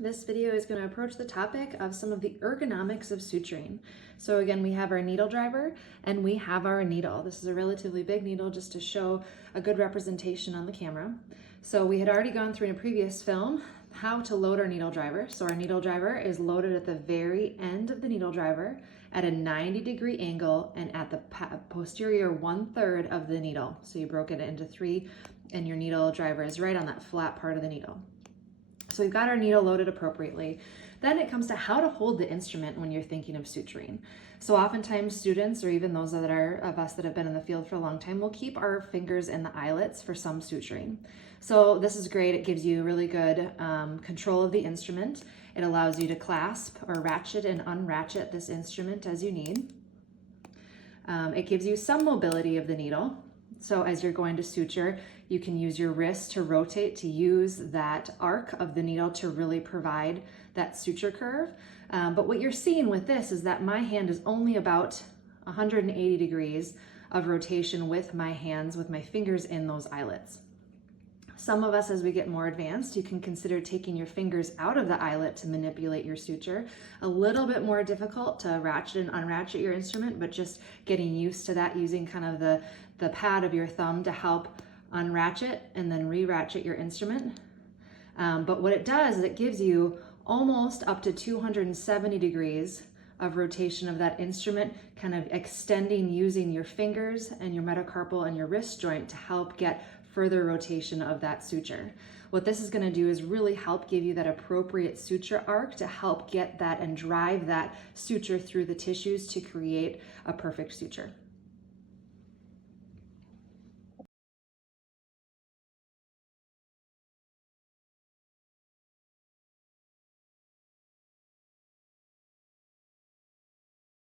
This video is going to approach the topic of some of the ergonomics of suturing. So again, we have our needle driver and we have our needle. This is a relatively big needle just to show a good representation on the camera. So we had already gone through in a previous film how to load our needle driver. So our needle driver is loaded at the very end of the needle driver at a 90-degree angle and at the posterior 1/3 of the needle. So you broke it into 3 and your needle driver is right on that flat part of the needle. So we've got our needle loaded appropriately. Then it comes to how to hold the instrument when you're thinking of suturing. So oftentimes students, or even those that are of us that have been in the field for a long time, will keep our fingers in the eyelets for some suturing. So this is great. It gives you really good control of the instrument. It allows you to clasp or ratchet and unratchet this instrument as you need. It gives you some mobility of the needle. So as you're going to suture, you can use your wrist to rotate to use that arc of the needle to really provide that suture curve. But what you're seeing with this is that my hand is only about 180 degrees of rotation with my hands, with my fingers in those eyelets. Some of us, as we get more advanced, you can consider taking your fingers out of the eyelet to manipulate your suture. A little bit more difficult to ratchet and unratchet your instrument, but just getting used to that, using kind of the pad of your thumb to help unratchet and then re-ratchet your instrument. But what it does is it gives you almost up to 270 degrees of rotation of that instrument, kind of extending using your fingers and your metacarpal and your wrist joint to help get further rotation of that suture. What this is going to do is really help give you that appropriate suture arc to help get that and drive that suture through the tissues to create a perfect suture.